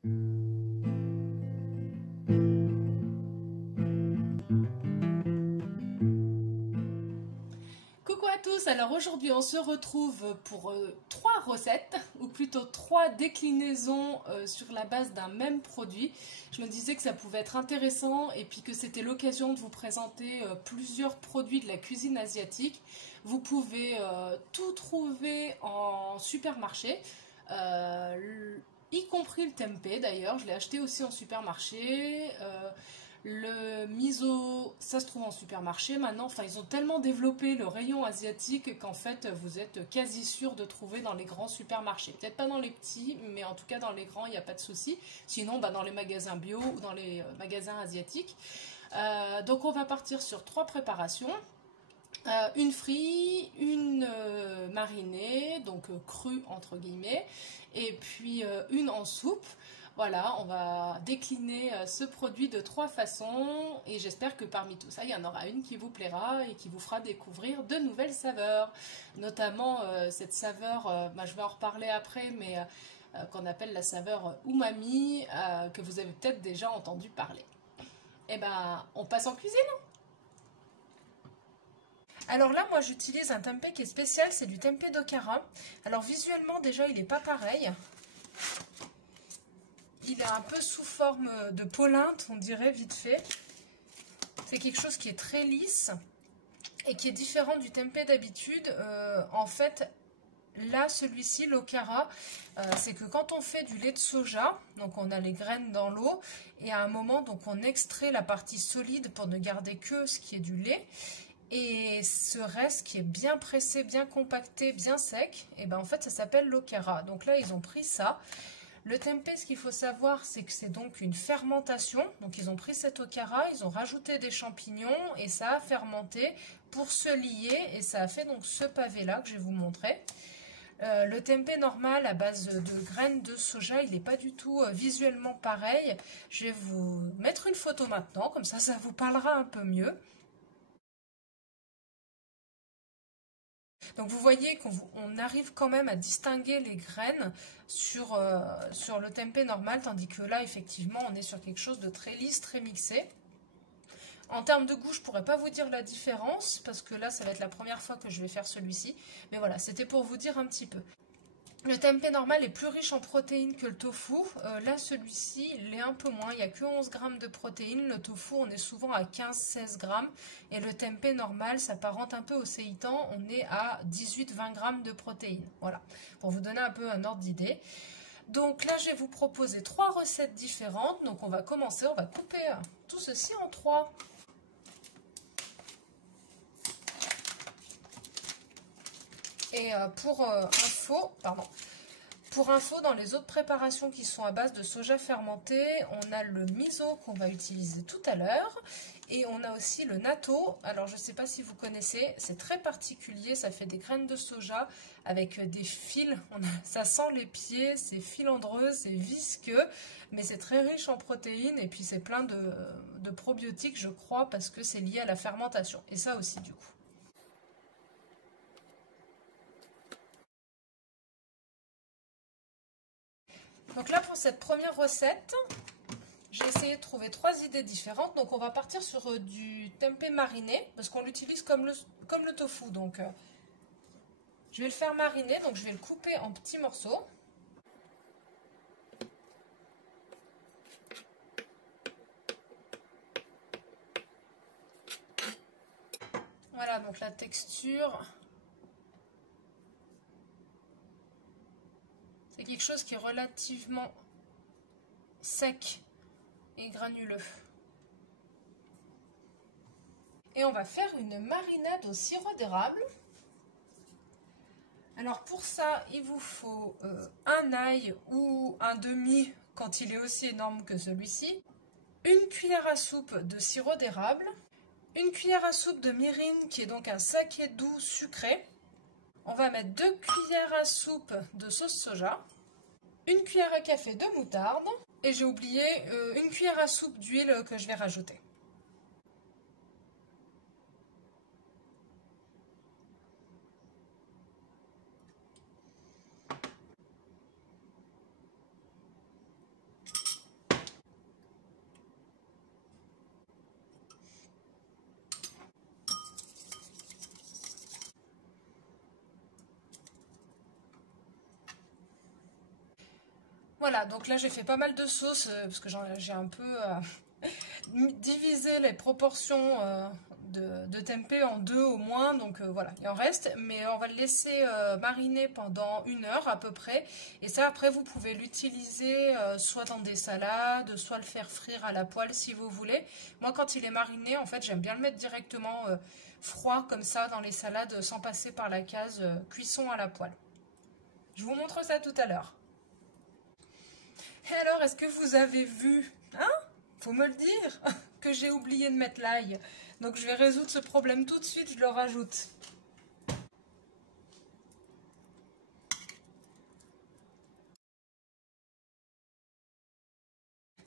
Coucou à tous, alors aujourd'hui on se retrouve pour trois recettes, ou plutôt trois déclinaisons sur la base d'un même produit. Je me disais que ça pouvait être intéressant et puis que c'était l'occasion de vous présenter plusieurs produits de la cuisine asiatique. Vous pouvez tout trouver en supermarché, y compris le tempeh d'ailleurs, je l'ai acheté aussi en supermarché. Le miso, ça se trouve en supermarché maintenant. Enfin, ils ont tellement développé le rayon asiatique qu'en fait, vous êtes quasi sûr de trouver dans les grands supermarchés. Peut-être pas dans les petits, mais en tout cas dans les grands, il n'y a pas de souci. Sinon, dans les magasins bio ou dans les magasins asiatiques. Donc, on va partir sur trois préparations. Une frite, une marinée, donc crue entre guillemets, et puis une en soupe. Voilà, on va décliner ce produit de trois façons et j'espère que parmi tout ça, il y en aura une qui vous plaira et qui vous fera découvrir de nouvelles saveurs. Notamment cette saveur, je vais en reparler après, mais qu'on appelle la saveur umami, que vous avez peut-être déjà entendu parler. Et on passe en cuisine. Alors là, moi j'utilise un tempeh qui est spécial, c'est du tempeh d'Okara. Alors visuellement déjà, il n'est pas pareil. Il est un peu sous forme de polinthe, on dirait vite fait. C'est quelque chose qui est très lisse et qui est différent du tempeh d'habitude. En fait, là, celui-ci, l'Okara, c'est que quand on fait du lait de soja, donc on a les graines dans l'eau, et à un moment, donc on extrait la partie solide pour ne garder que ce qui est du lait. Et ce reste qui est bien pressé, bien compacté, bien sec, et en fait ça s'appelle l'Okara. Donc là ils ont pris ça. Le tempeh, ce qu'il faut savoir, c'est que c'est donc une fermentation. Donc ils ont pris cet Okara, ils ont rajouté des champignons et ça a fermenté pour se lier et ça a fait donc ce pavé là que je vais vous montrer. Le tempeh normal à base de graines de soja, il n'est pas du tout visuellement pareil. Je vais vous mettre une photo maintenant, comme ça vous parlera un peu mieux. Donc vous voyez qu'on arrive quand même à distinguer les graines sur le tempeh normal, tandis que là, effectivement, on est sur quelque chose de très lisse, très mixé. En termes de goût, je ne pourrais pas vous dire la différence, parce que là, ça va être la première fois que je vais faire celui-ci. Mais voilà, c'était pour vous dire un petit peu. Le tempeh normal est plus riche en protéines que le tofu. Là, celui-ci, il est un peu moins. Il n'y a que 11 grammes de protéines. Le tofu, on est souvent à 15-16 grammes. Et le tempeh normal s'apparente un peu au seitan. On est à 18-20 grammes de protéines. Voilà, pour vous donner un peu un ordre d'idée. Donc là, je vais vous proposer trois recettes différentes. Donc on va commencer, on va couper tout ceci en trois. Et pour info, dans les autres préparations qui sont à base de soja fermenté, on a le miso qu'on va utiliser tout à l'heure. Et on a aussi le natto. Alors je ne sais pas si vous connaissez, c'est très particulier, ça fait des graines de soja avec des fils. Ça sent les pieds, c'est filandreux, c'est visqueux, mais c'est très riche en protéines et puis c'est plein de probiotiques, je crois, parce que c'est lié à la fermentation. Et ça aussi du coup. Donc là, pour cette première recette, j'ai essayé de trouver trois idées différentes. Donc on va partir sur du tempeh mariné, parce qu'on l'utilise comme le tofu. Donc je vais le faire mariner, donc je vais le couper en petits morceaux. Voilà, donc la texture. C'est quelque chose qui est relativement sec et granuleux. Et on va faire une marinade au sirop d'érable. Alors pour ça, il vous faut un ail ou un demi quand il est aussi énorme que celui-ci, une cuillère à soupe de sirop d'érable, une cuillère à soupe de mirin qui est donc un saké doux sucré. On va mettre 2 cuillères à soupe de sauce soja, une cuillère à café de moutarde et j'ai oublié une cuillère à soupe d'huile que je vais rajouter. Voilà, donc là j'ai fait pas mal de sauces parce que j'ai un peu divisé les proportions de tempeh en deux au moins, donc voilà, il en reste, mais on va le laisser mariner pendant 1 heure à peu près, et ça après vous pouvez l'utiliser soit dans des salades, soit le faire frire à la poêle si vous voulez. Moi quand il est mariné, en fait j'aime bien le mettre directement froid comme ça dans les salades sans passer par la case cuisson à la poêle. Je vous montre ça tout à l'heure. Et alors, est-ce que vous avez vu, hein? Faut me le dire, que j'ai oublié de mettre l'ail. Donc je vais résoudre ce problème tout de suite, je le rajoute.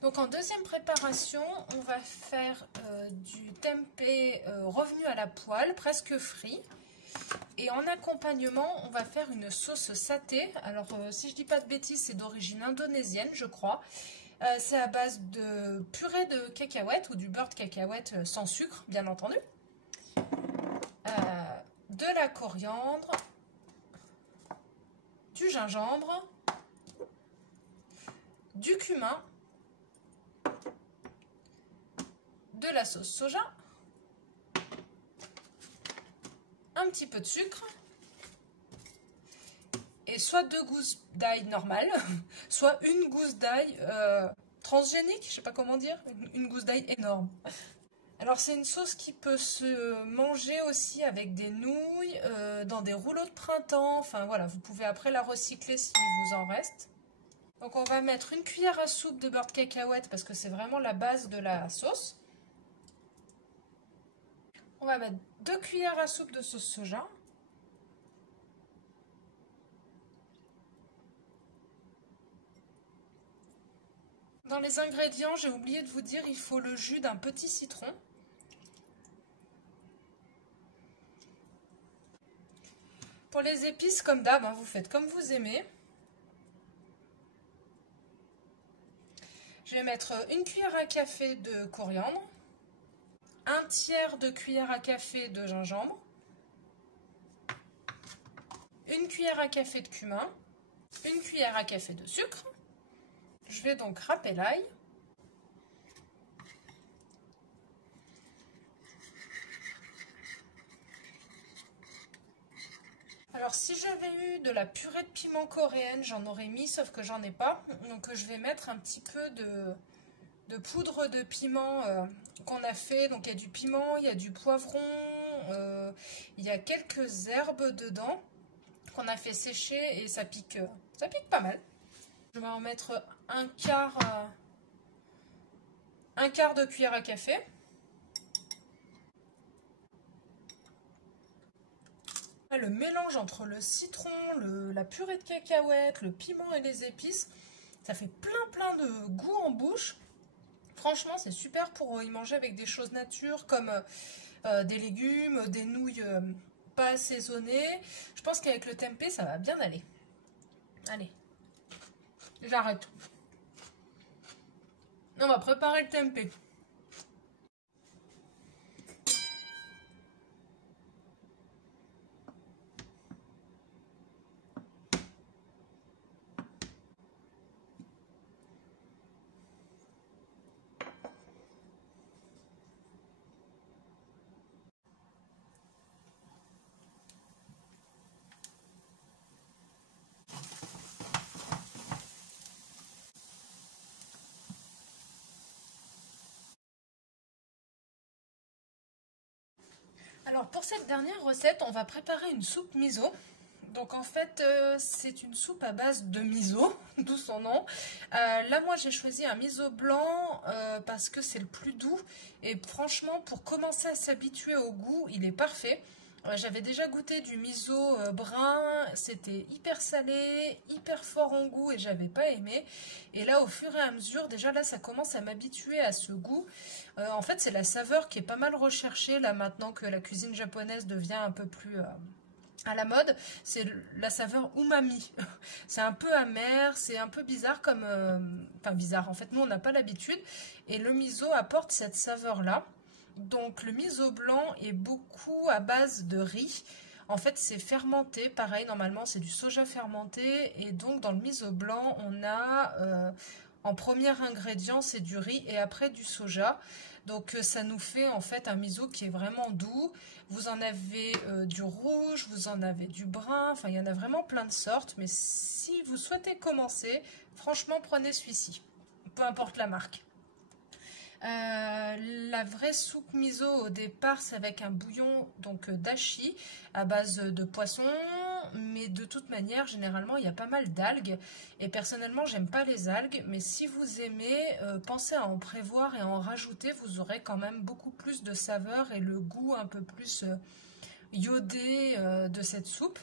Donc en deuxième préparation, on va faire du tempeh revenu à la poêle, presque frit. Et en accompagnement, on va faire une sauce saté. Alors si je dis pas de bêtises, c'est d'origine indonésienne, je crois. C'est à base de purée de cacahuètes ou du beurre de cacahuète sans sucre, bien entendu. De la coriandre, du gingembre, du cumin, de la sauce soja, un petit peu de sucre, et soit 2 gousses d'ail normales, soit une gousse d'ail transgénique, je sais pas comment dire, une gousse d'ail énorme. Alors c'est une sauce qui peut se manger aussi avec des nouilles, dans des rouleaux de printemps, enfin voilà, vous pouvez après la recycler s'il vous en reste. Donc on va mettre 1 cuillère à soupe de beurre de cacahuète parce que c'est vraiment la base de la sauce. On va mettre 2 cuillères à soupe de sauce soja. Dans les ingrédients, j'ai oublié de vous dire, il faut le jus d'un petit citron. Pour les épices, comme d'hab, vous faites comme vous aimez. Je vais mettre 1 cuillère à café de coriandre, 1/3 de cuillère à café de gingembre, 1 cuillère à café de cumin, 1 cuillère à café de sucre. Je vais donc râper l'ail. Alors si j'avais eu de la purée de piment coréenne, j'en aurais mis, sauf que j'en ai pas. Donc je vais mettre un petit peu de poudre de piment qu'on a fait. Donc il y a du piment, il y a du poivron, il y a quelques herbes dedans qu'on a fait sécher et ça pique pas mal. Je vais en mettre un quart de cuillère à café. Le mélange entre le citron, la purée de cacahuètes, le piment et les épices, ça fait plein de goût en bouche. Franchement, c'est super pour y manger avec des choses nature comme des légumes, des nouilles pas assaisonnées. Je pense qu'avec le tempeh, ça va bien aller. Allez, j'arrête. On va préparer le tempeh. Alors pour cette dernière recette, on va préparer une soupe miso. Donc en fait, c'est une soupe à base de miso, d'où son nom. Là, moi, j'ai choisi un miso blanc parce que c'est le plus doux. Et franchement, pour commencer à s'habituer au goût, il est parfait. J'avais déjà goûté du miso brun, c'était hyper salé, hyper fort en goût et j'avais pas aimé. Et là, au fur et à mesure, déjà là, ça commence à m'habituer à ce goût. En fait, c'est la saveur qui est pas mal recherchée là maintenant que la cuisine japonaise devient un peu plus à la mode. C'est la saveur umami. C'est un peu amer, c'est un peu bizarre comme... Enfin bizarre, en fait, nous on n'a pas l'habitude. Et le miso apporte cette saveur-là. Donc le miso blanc est beaucoup à base de riz. En fait, c'est fermenté, pareil, normalement, c'est du soja fermenté. Et donc, dans le miso blanc, on a en premier ingrédient, c'est du riz et après du soja. Donc, ça nous fait en fait un miso qui est vraiment doux. Vous en avez du rouge, vous en avez du brun. Enfin, il y en a vraiment plein de sortes. Mais si vous souhaitez commencer, franchement, prenez celui-ci. Peu importe la marque. La vraie soupe miso au départ c'est avec un bouillon donc dashi à base de poisson, mais de toute manière généralement il y a pas mal d'algues et personnellement j'aime pas les algues, mais si vous aimez pensez à en prévoir et à en rajouter, vous aurez quand même beaucoup plus de saveur et le goût un peu plus iodé de cette soupe.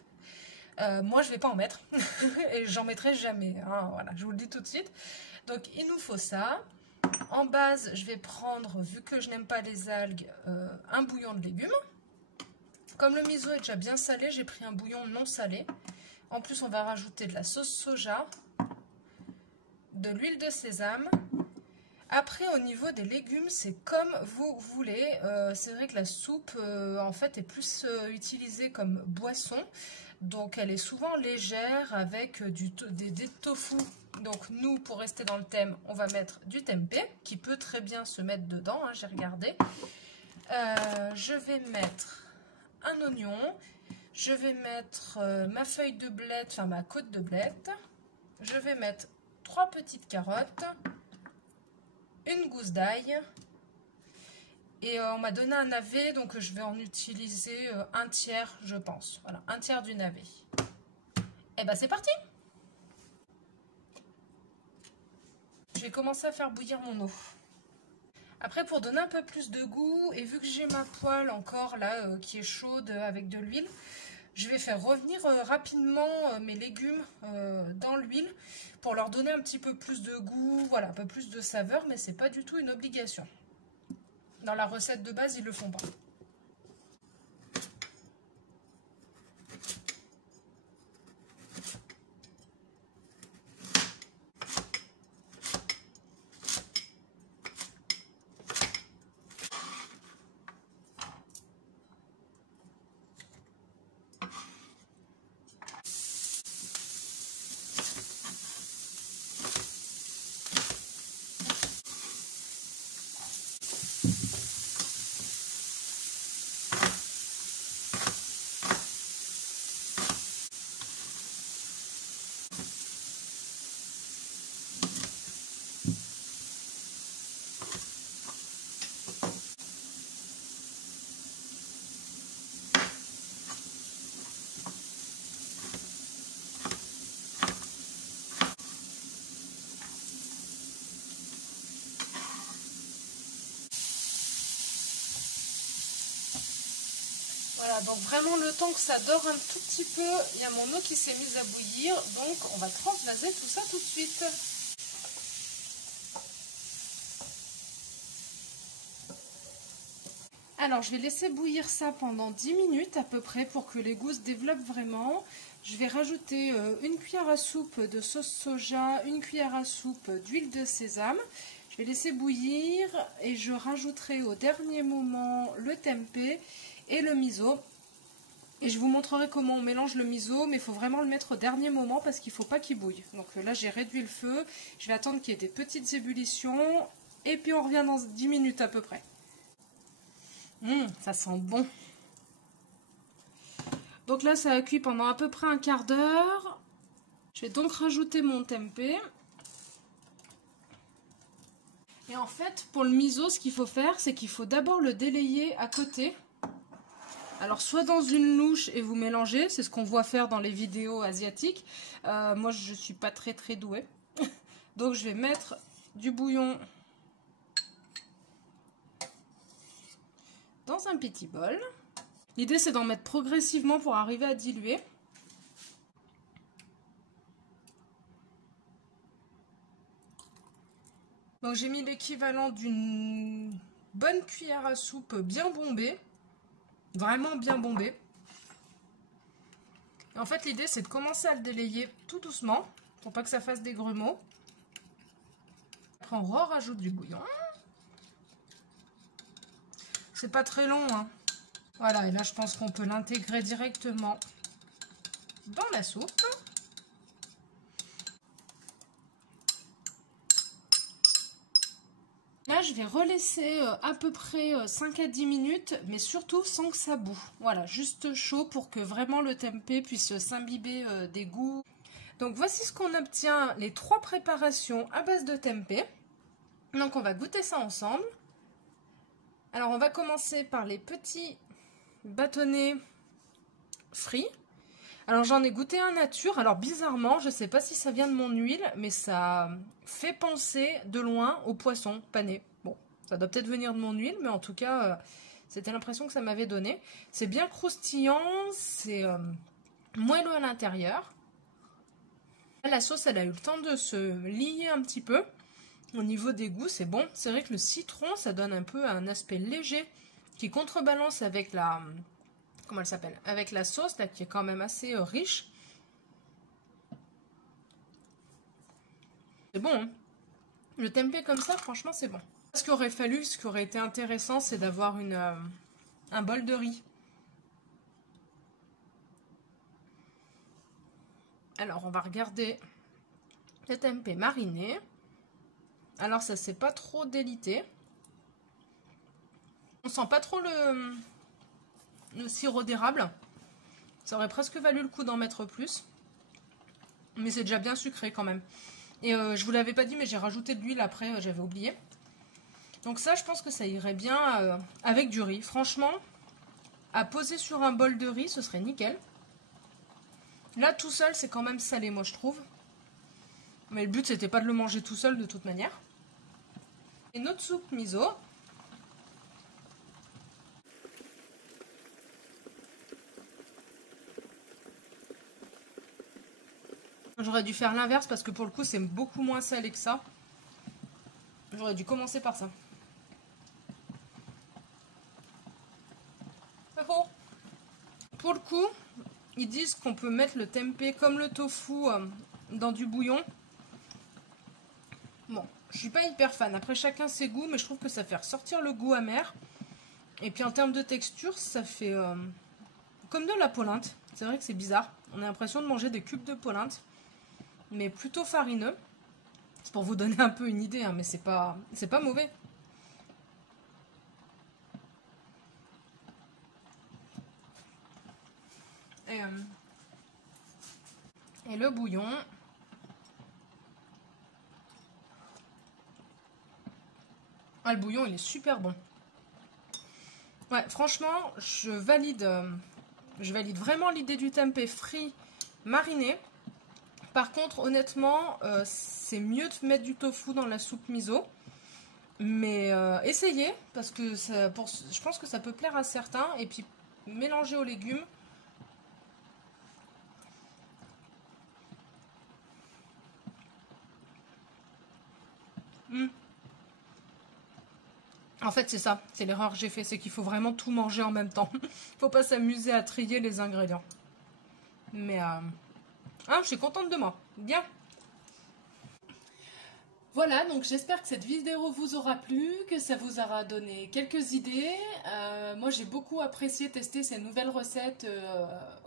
Moi je vais pas en mettre et j'en mettrai jamais, hein, voilà, je vous le dis tout de suite. Donc il nous faut ça. En base, je vais prendre, vu que je n'aime pas les algues, un bouillon de légumes. Comme le miso est déjà bien salé, j'ai pris un bouillon non salé. En plus, on va rajouter de la sauce soja, de l'huile de sésame. Après, au niveau des légumes, c'est comme vous voulez. C'est vrai que la soupe, en fait, est plus utilisée comme boisson. Donc, elle est souvent légère avec des tofu. Donc, nous, pour rester dans le thème, on va mettre du tempeh, qui peut très bien se mettre dedans, hein, j'ai regardé. Je vais mettre un oignon. Je vais mettre ma feuille de bled, enfin ma côte de bled. Je vais mettre 3 petites carottes. Une gousse d'ail. Et on m'a donné un navet, donc je vais en utiliser un tiers, je pense. Voilà, un tiers du navet. Et ben c'est parti! Je vais commencer à faire bouillir mon eau. Après, pour donner un peu plus de goût, et vu que j'ai ma poêle encore là qui est chaude avec de l'huile, je vais faire revenir rapidement mes légumes dans l'huile pour leur donner un petit peu plus de goût, voilà, un peu plus de saveur, mais c'est pas du tout une obligation. Dans la recette de base, ils le font pas. Voilà, donc vraiment le temps que ça dore un tout petit peu, il y a mon eau qui s'est mise à bouillir, donc on va transvaser tout ça tout de suite. Alors je vais laisser bouillir ça pendant 10 minutes à peu près pour que les goûts se développent vraiment. Je vais rajouter une cuillère à soupe de sauce soja, une cuillère à soupe d'huile de sésame. Je vais laisser bouillir et je rajouterai au dernier moment le tempeh et le miso. Et je vous montrerai comment on mélange le miso, mais il faut vraiment le mettre au dernier moment parce qu'il ne faut pas qu'il bouille. Donc là j'ai réduit le feu, je vais attendre qu'il y ait des petites ébullitions et puis on revient dans 10 minutes à peu près. Ça sent bon. Donc là ça a cuit pendant à peu près un quart d'heure. Je vais donc rajouter mon tempeh. Et en fait pour le miso ce qu'il faut faire c'est qu'il faut d'abord le délayer à côté. Alors soit dans une louche et vous mélangez, c'est ce qu'on voit faire dans les vidéos asiatiques. Moi je suis pas très douée. Donc je vais mettre du bouillon dans un petit bol. L'idée c'est d'en mettre progressivement pour arriver à diluer. Donc j'ai mis l'équivalent d'une bonne cuillère à soupe bien bombée. Vraiment bien bombée. En fait l'idée c'est de commencer à le délayer tout doucement pour pas que ça fasse des grumeaux. Après on rajoute du bouillon. C'est pas très long hein. Voilà, et là je pense qu'on peut l'intégrer directement dans la soupe. Là, je vais relaisser à peu près 5 à 10 minutes, mais surtout sans que ça boue. Voilà, juste chaud pour que vraiment le tempeh puisse s'imbiber des goûts. Donc voici ce qu'on obtient, les 3 préparations à base de tempeh. Donc on va goûter ça ensemble. Alors on va commencer par les petits bâtonnets frits. Alors j'en ai goûté un nature, alors bizarrement, je ne sais pas si ça vient de mon huile, mais ça fait penser de loin au poisson pané. Bon, ça doit peut-être venir de mon huile, mais en tout cas, c'était l'impression que ça m'avait donné. C'est bien croustillant, c'est moelleux à l'intérieur. La sauce, elle a eu le temps de se lier un petit peu. Au niveau des goûts, c'est bon. C'est vrai que le citron, ça donne un peu un aspect léger qui contrebalance avec la... Comment elle s'appelle? Avec la sauce, là, qui est quand même assez riche. C'est bon, hein. Le tempeh comme ça, franchement, c'est bon. Ce qu'il aurait fallu, ce qui aurait été intéressant, c'est d'avoir un bol de riz. Alors, on va regarder le tempeh mariné. Alors, ça, c'est pas trop délité. On sent pas trop le sirop d'érable. Ça aurait presque valu le coup d'en mettre plus. Mais c'est déjà bien sucré quand même. Et je vous l'avais pas dit, mais j'ai rajouté de l'huile après, j'avais oublié. Donc ça, je pense que ça irait bien avec du riz. Franchement, à poser sur un bol de riz, ce serait nickel. Là, tout seul, c'est quand même salé, moi, je trouve. Mais le but, c'était pas de le manger tout seul, de toute manière. Et notre soupe miso. J'aurais dû faire l'inverse parce que pour le coup, c'est beaucoup moins salé que ça. J'aurais dû commencer par ça. Pour le coup, ils disent qu'on peut mettre le tempeh comme le tofu dans du bouillon. Bon, je suis pas hyper fan. Après, chacun ses goûts, mais je trouve que ça fait ressortir le goût amer. Et puis en termes de texture, ça fait comme de la polenta. C'est vrai que c'est bizarre. On a l'impression de manger des cubes de polenta, mais plutôt farineux. C'est pour vous donner un peu une idée, hein, mais c'est pas mauvais. Et le bouillon. Ah, le bouillon, il est super bon. Ouais, franchement, je valide vraiment l'idée du tempeh frit mariné. Par contre, honnêtement, c'est mieux de mettre du tofu dans la soupe miso. Mais essayez, parce que je pense que ça peut plaire à certains. Et puis, mélanger aux légumes. En fait, c'est ça, c'est l'erreur que j'ai fait, c'est qu'il faut vraiment tout manger en même temps. Faut pas s'amuser à trier les ingrédients. Mais, je suis contente de moi. Bien. Voilà, donc j'espère que cette vidéo vous aura plu, que ça vous aura donné quelques idées. Moi, j'ai beaucoup apprécié tester ces nouvelles recettes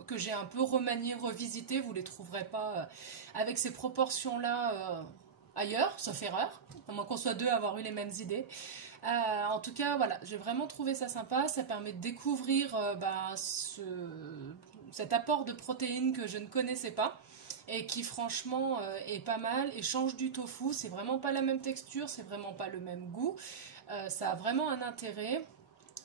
que j'ai un peu remaniées, revisitées. Vous ne les trouverez pas avec ces proportions-là ailleurs, sauf erreur, à moins qu'on soit deux à avoir eu les mêmes idées. En tout cas, voilà, j'ai vraiment trouvé ça sympa. Ça permet de découvrir cet apport de protéines que je ne connaissais pas et qui franchement est pas mal et change du tofu. C'est vraiment pas la même texture, c'est vraiment pas le même goût. Ça a vraiment un intérêt.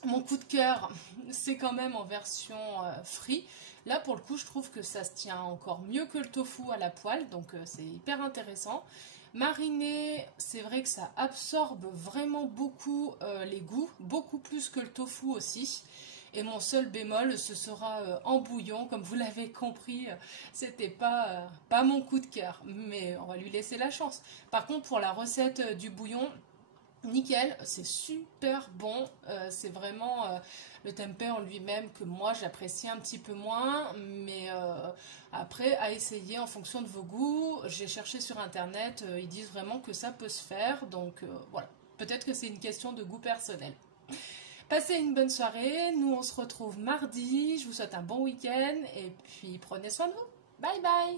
Mon coup de cœur, c'est quand même en version frit. Là, pour le coup, je trouve que ça se tient encore mieux que le tofu à la poêle, donc c'est hyper intéressant. Mariné, c'est vrai que ça absorbe vraiment beaucoup les goûts, beaucoup plus que le tofu aussi. Et mon seul bémol, ce sera en bouillon, comme vous l'avez compris, c'était pas mon coup de cœur, mais on va lui laisser la chance. Par contre, pour la recette du bouillon, nickel, c'est super bon, c'est vraiment le tempeh en lui-même que moi j'apprécie un petit peu moins, mais après à essayer en fonction de vos goûts. J'ai cherché sur internet, ils disent vraiment que ça peut se faire, donc voilà, peut-être que c'est une question de goût personnel. Passez une bonne soirée. Nous, on se retrouve mardi. Je vous souhaite un bon week-end et puis prenez soin de vous. Bye bye.